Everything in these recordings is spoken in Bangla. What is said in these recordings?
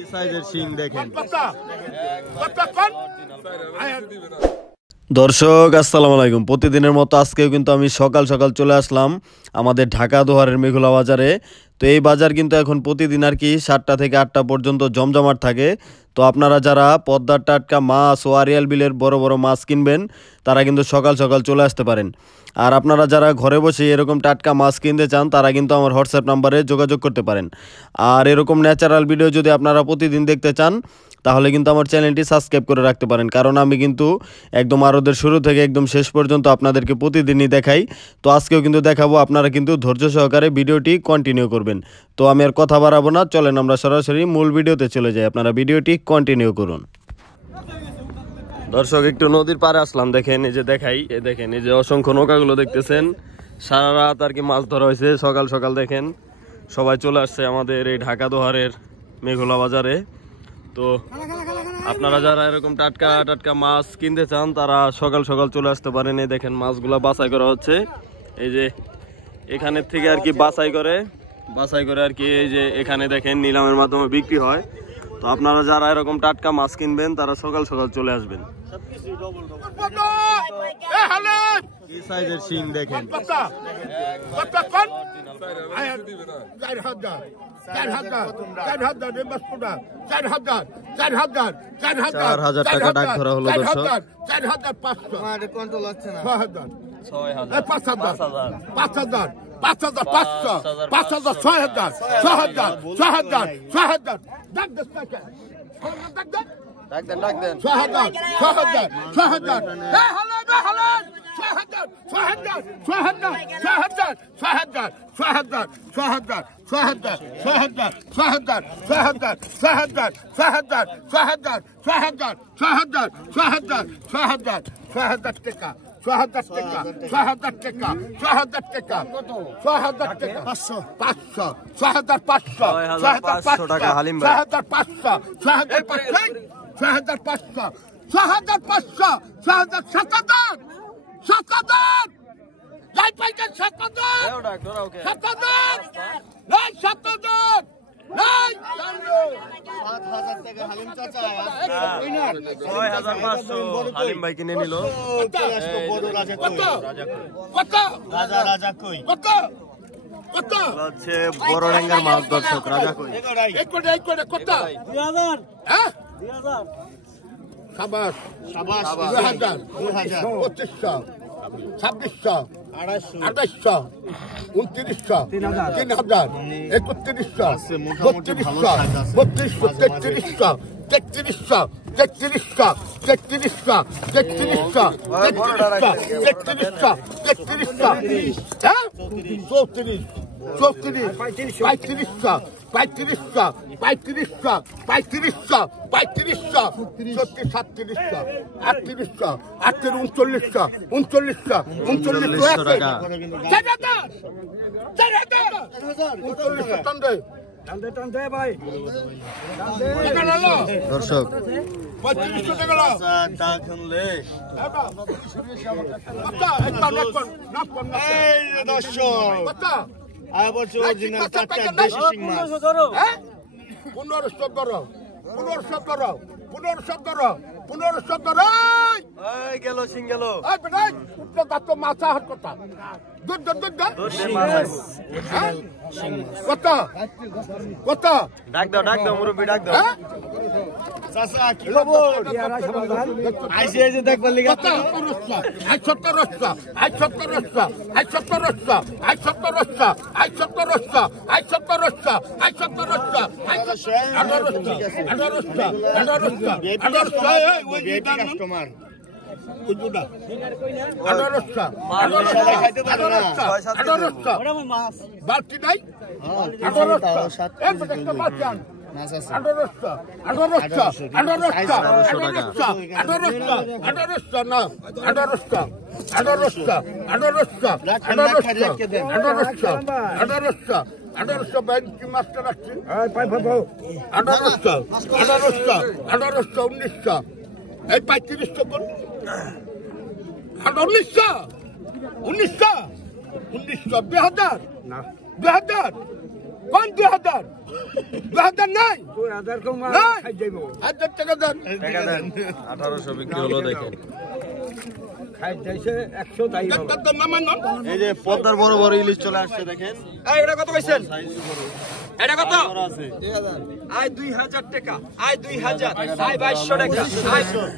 এই সাইজের শিং দেখেন। দর্শক আসসালামু আলাইকুম। প্রতিদিনের মতো আজকেও কিন্তু আমি সকাল সকাল চলে আসলাম আমাদের ঢাকা দোহারের মেঘলা বাজারে। তো এই বাজার কিন্তু এখন প্রতিদিন আর কি 7টা থেকে 8টা পর্যন্ত জমজমাট থাকে। তো আপনারা যারা পদ্মার টাটকা মাছ ও আরিয়াল বিলের বড় বড় মাছ কিনবেন তারা কিন্তু সকাল সকাল চলে আসতে পারেন। আর আপনারা যারা ঘরে বসে এরকম টাটকা মাছ কিনতে চান তারা কিন্তু আমার হোয়াটসঅ্যাপ নাম্বারে যোগাযোগ করতে পারেন। আর এরকম ন্যাচারাল ভিডিও যদি আপনারা প্রতিদিন দেখতে চান তাহলে কিন্তু আমার চ্যানেলটি সাবস্ক্রাইব করে রাখতে পারেন, কারণ আমি কিন্তু একদম আরদের শুরু থেকে একদম শেষ পর্যন্ত আপনাদেরকে প্রতিদিনই দেখাই। তো আজকেও কিন্তু দেখাবো, আপনারা কিন্তু ধৈর্য সহকারে ভিডিওটি কন্টিনিউ করবেন। তো আমি আর কথা বাড়াবো না, চলেন আমরা সরাসরি মূল ভিডিওতে চলে যাই। আপনারা ভিডিওটি কন্টিনিউ করুন। দর্শক একটু নদীর পাড়ে আসলাম, দেখেন এই যে দেখাই, দেখেন এই যে অসংখ্য নৌকাগুলো দেখতেছেন। সারা রাত আর কি মাছ ধরা হয়েছে, সকাল সকাল দেখেন সবাই চলে আসছে আমাদের এই ঢাকা দোহারের মেঘলা বাজারে। তো আপনারা যারা এরকম টাটকা টাটকা মাছ কিনতে চান তারা সকাল সকাল চলে আসতে পারেন। এই দেখেন মাছগুলো বাছাই করা হচ্ছে, এই যে এখানের থেকে আর কি বাছাই করে আর কি এই যে এখানে দেখেন নিলামের মাধ্যমে বিক্রি হয়। তো আপনারা যারা এরকম টাটকা মাছ কিনবেন তারা সকাল সকাল চলে আসবেন। এই সাইজের শিং দেখেন। 4,000 টাকা ডাক ধরা হলো দর্শক। 6,500 টাকা হালিম ভাই। 6,500 হালিম ভাই কিনে নিল। হচ্ছে বড় ডেঙ্গার মাছ দর্শক, রাজা কই। 2600, 2800, 2900, 3000, 3100, 3200, 3300, 3300, 3300, 3300, 3300, 3300, 34, 3500, 3500, 3500, 3500, 3500, 3700, 3800, 3900, 3900, 3900 ভাই দর্শক। 3500 টাকা গেল সিং গেল। মাথা হাত কথা কত কত ডাক দাও মুরব্বী, ডাক দাও। চাচা কি খবর? আইসে এই যে দেখবার লিগা 17 কাস্টমার বাড়তি নাই 1800 ব্যাংক মাস্টার রাখছি 1800 1900 এই 3500 কোন 1900 2000 না 2000 কোন 2000 2000 নাই 2000 কম খাই যাইব 1000 টাকা দেন 1800 বিক্রি হলো দেখেন খাই যাইছে 100 তাই দেন নামান এই যে পদ্মার বড় বড় ইলিশ চলে আসছে দেখেন এই এটা কত কইছেন এটা কত আছে আই 2000 টাকা আই 2000 আই 2200 টাকা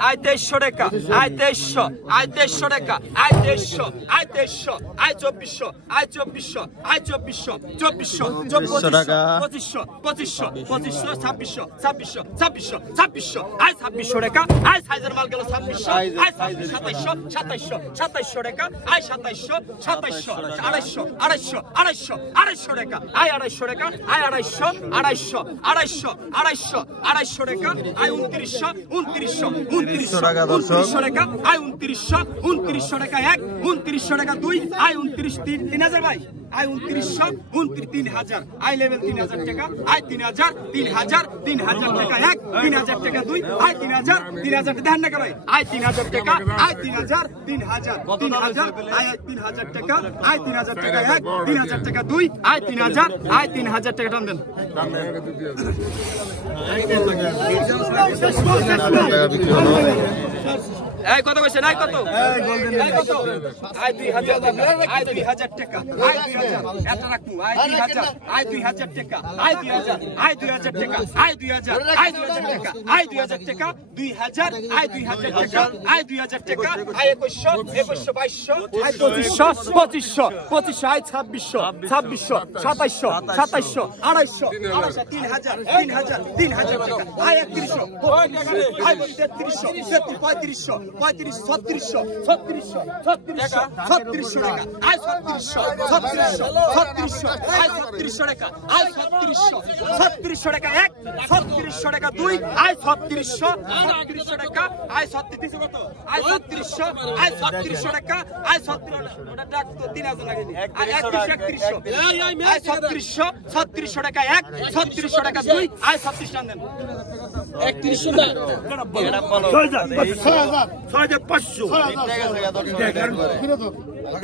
আই 2300 টাকা আই 2300 আই 2300 টাকা I 2300 I 2300 I 2400 I 2400 I 2400 2400 টাকা 2500 2500 2500 2600 2600 2600 2600 আই 2600 টাকা আই সাইজের মাল গেল 2600 আই 2700 2700 2700 টাকা আই 2700 2700 250 250 250 250 টাকা আই 250 টাকা আই 250 250 250 250 250 টাকা আই 2900 2900 2900 টাকা দর্শক টাকা আই 2900 2900 টাকা 1 2900 টাকা 2 আই 29 3000 ভাই আই 2900 3000 আই লেভেল 3000 টাকা আই 3000 3000 3000 টাকা 1 3000 টাকা 2 আই 3000 3000 টাকা দেন না ভাই আই 3000 টাকা আই 3000 3000 3000 আই 3000 টাকা আই 3000 টাকা 1 3000 টাকা 2 আই 3000 আই 3000 টাকা টান দেন টাকা বিক্রি হলো এই কত কইছে নাই কত এই কত আই 2000 টাকা আই 2000 টাকা আই 2000 এত রাখমু আই 2000 আই 2000 টাকা আই 2000 আই 2000 টাকা আই 2000 আই 2000 টাকা আই 2000 টাকা 2000 আই 2000 টাকা আই 2000 টাকা আই 2100 2200 আই 2500 2500 আই 2600 2600 2700 2700 250 3000 3000 টাকা আই 3100 আই 3300 3500 35 3600 টাকা আই 3600 আই 3600 টাকা আই 3600 টাকা 1 3600 টাকা 2 আই 3600 টাকা আই 3600 কত আই 3600 আই 3600 টাকা আই 3600 ওটা ডাক তো 3000 লাগে নি আই 3100 আই 3600 টাকা 1 3600 টাকা 2 আই 36 টাকা দেন 3100 টাকা এটা বলো 6500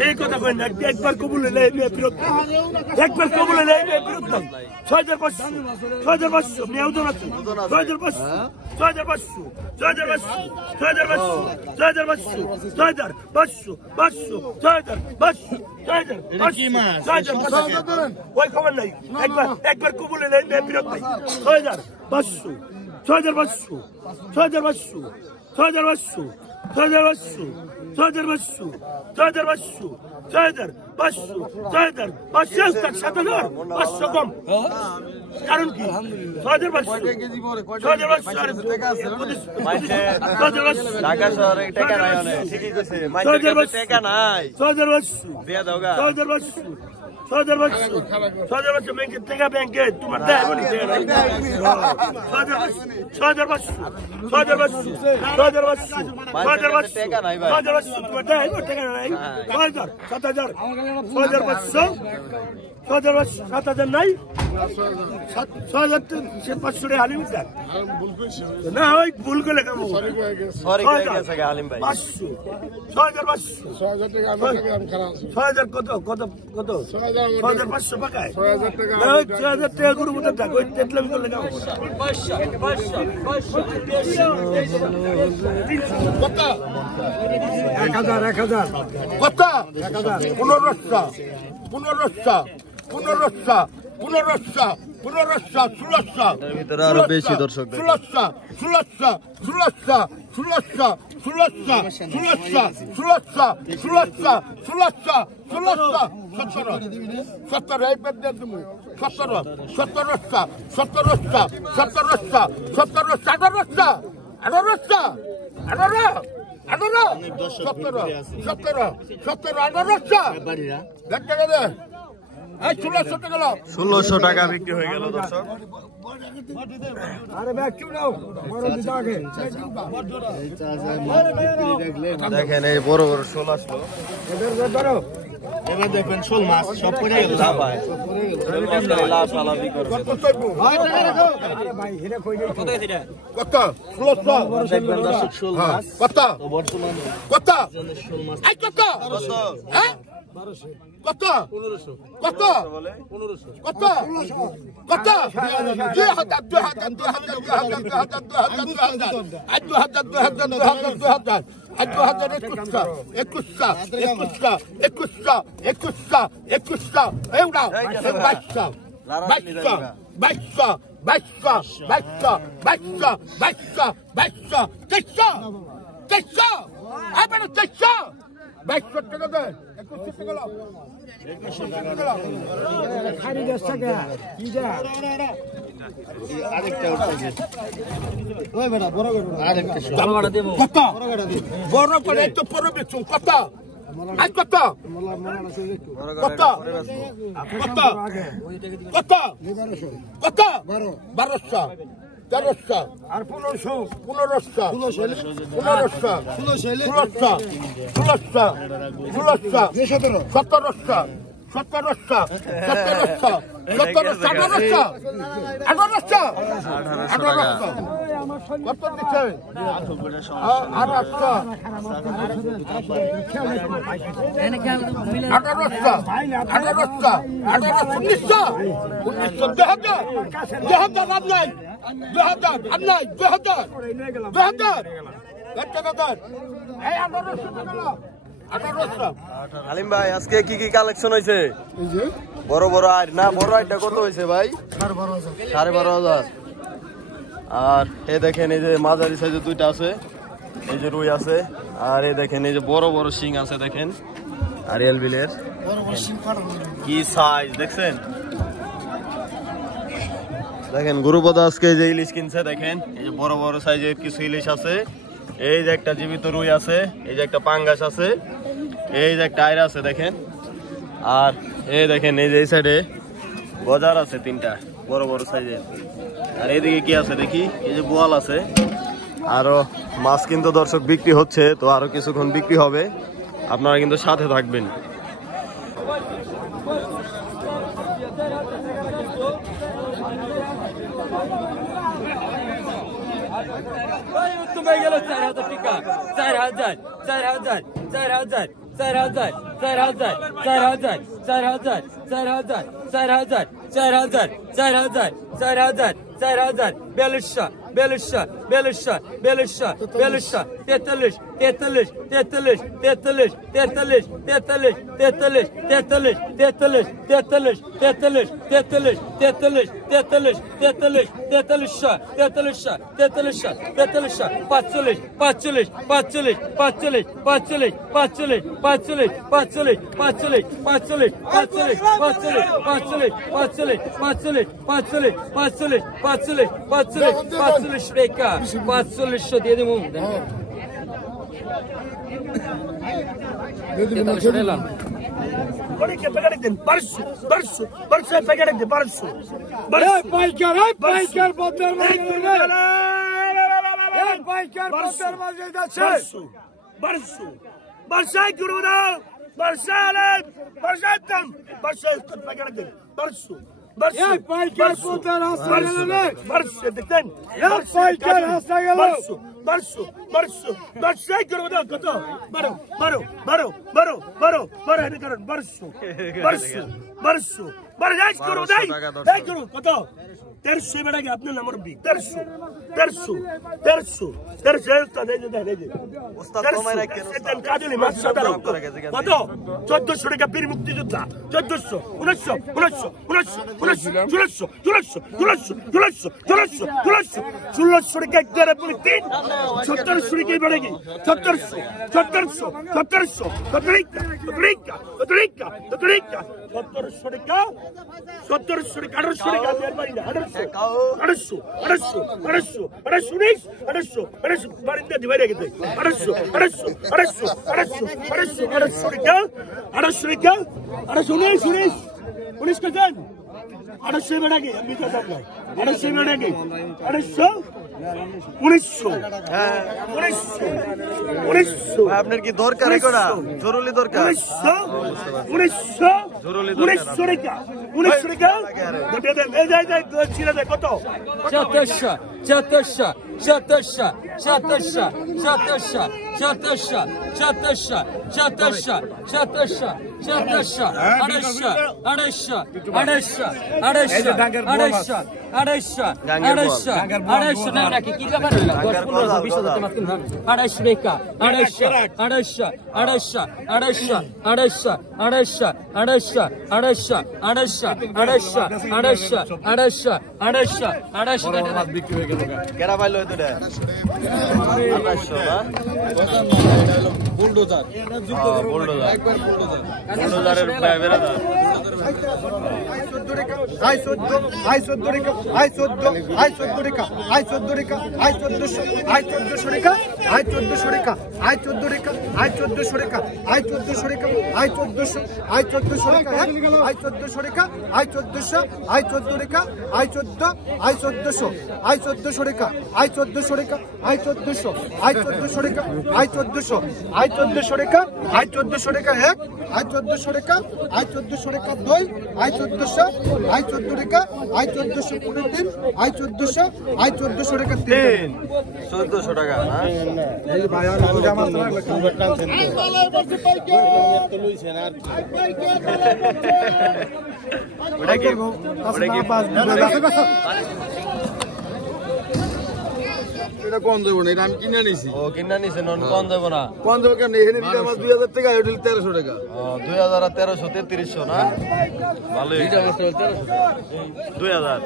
এই কথা কই না একবার কবুলে নেই বিরত একবার কবুলে নেই বিরত 6500 নিয়ে উদন আছে 6500 ওই খবর নাই একবার কবুলে নেই বিরত নাই 6500 কম কারণ কি 6500 ব্যাংকে টাকা ব্যাংকে তোমার দেয় বলি 7000 নাই 6500 হালিম না ওই ভুল করে কাম সরি কই গেছে হালিম ভাই 500 6500 টাকা আমি খারাপ 6000 কত কত কত 6500 পাকায় 6000 টাকা 6000 টাকা গুরু মত টাকা ওই তেতলাম করে কাম 1600 টাকা বিক্রি হয়ে গেল দর্শক দেখেন এই বড় বড় শোল আসলো এবার দেখবেন শোল মাছ সব পড়ে গেল দেখবেন দর্শক শোল মাছ কত কত কত কত কত 1800 হালিম ভাই আজকে কি কি কালেকশন হয়েছে? বড় বড় আইড না, বড় আইডটা কত হয়েছে ভাই? 12,500। আর এই দেখেন এই যে মাঝারি সাইজের দুইটা আছে, এই যে রুই আছে, আর এই দেখেন এই যে বড় বড় শিং আছে দেখেন আরিয়াল বিলের কি সাইজ দেখছেন। দেখেন গুরুপদ আজকে যে ইলিশ কিনছে দেখেন, এই যে বড় বড় সাইজের কিছু ইলিশ আছে, এই যে একটা জীবিত রুই আছে, এই যে একটা পাঙ্গাস আছে, এই যে একটা আয়রা আছে দেখেন, আর এই দেখেন এই যে এই সাইডে গজার আছে 3টা বড় বড় সাইজের, আর এইদিকে কি আছে দেখি, এই যে বোয়াল আছে। আরো মাছ কিন্তু দর্শক বিক্রি হচ্ছে, তো আরো কিছুক্ষণ বিক্রি হবে, আপনারা কিন্তু সাথে থাকবেন। তুমি গেল 4,000 টাকা, 4,000 4,000 4,000 4,000 4,000 4,000 4,000 4,000 4,000 4,000 4,000 4,000 4,000 4200 4200 4200 4200 43 43 43 43 43 43 43 43 43 43 43 43 43 43 43 4300 4300 4300 4300 45 45 45 45 45 45 45 45 45 45 45 45 45 45 45 45 45 টাকা 4500 দিয়ে দেবো। আপনার নাম্বার 1300 1300 1300 1400 টাকা বীর মুক্তিযোদ্ধা 1400 1900 1900 1900 1900 1900 1900 1900 1900 টাকা একবারে বলি 3 1700 টাকা বেড়ে গেছে 1700 1700 1700 1700 টাকা 1700 টাকা 1800 টাকা দেড় বাড়ি না 1800 বারিন্দা দিবাই রেখেছে 1800 কেছেন 1800 বেড়া গে আমি কথা বলাই 1800 বেড়া গে 1800 1900 আপনার কি দরকার এগুলা জরুরি দরকার 1900 টাকা 1900 টাকা এই যাই ছিল কত 1700 1700 1700 1700 1700 1700 1700 1700 1700 2800 2800 2800 2800 2800 2800 না নাকি কি ব্যাপার হলো 10 15 20 মাত্র না 2800 টাকা 2800 2800 2800 2800 2800 2800 2800 2800 2800 2800 2800 বিক্রি হয়ে গেল কেরা পাইলো তো রে 2800 না বুলডোজার বুলডোজার একবার বুলডোজার বুলডোজারের বেরা দাও I 14 I 14 Rekha I 14 I 14 Rekha I 14 Rekha I 1400 I 1400 Rekha I 1400 Rekha I 14 Rekha I 1400 Rekha I 1400 Rekha I 1400 I 1400 Rekha I 1400 Rekha I 1400 I 14 Rekha I 14 I 1400 I 1400 Rekha I 1400 Rekha I 1400 I 1400 Rekha I 1400 I 1400 Rekha I 1400 রেখা এক আই 1400 রেখা আই 1400 রেখা দুই আই 1400 আই 14 রেখা আই 1400 পুরো দিন আই 1400 আই 1400 রেখা তিন 1400 টাকা না এই ভাই আর পূজা মাছ না সুন্দর টানছেন তো লইছেন আর ওটা কি এটা কোন দেবো না এটা আমি কিনে নিছি ও কিনা নিছে নন কোন দেব না কোন দেবো কেন এখানে নিতে আমার 2000 টাকা এটা 1300 টাকা 2000 আর 1300 3300 না ভালোই 2000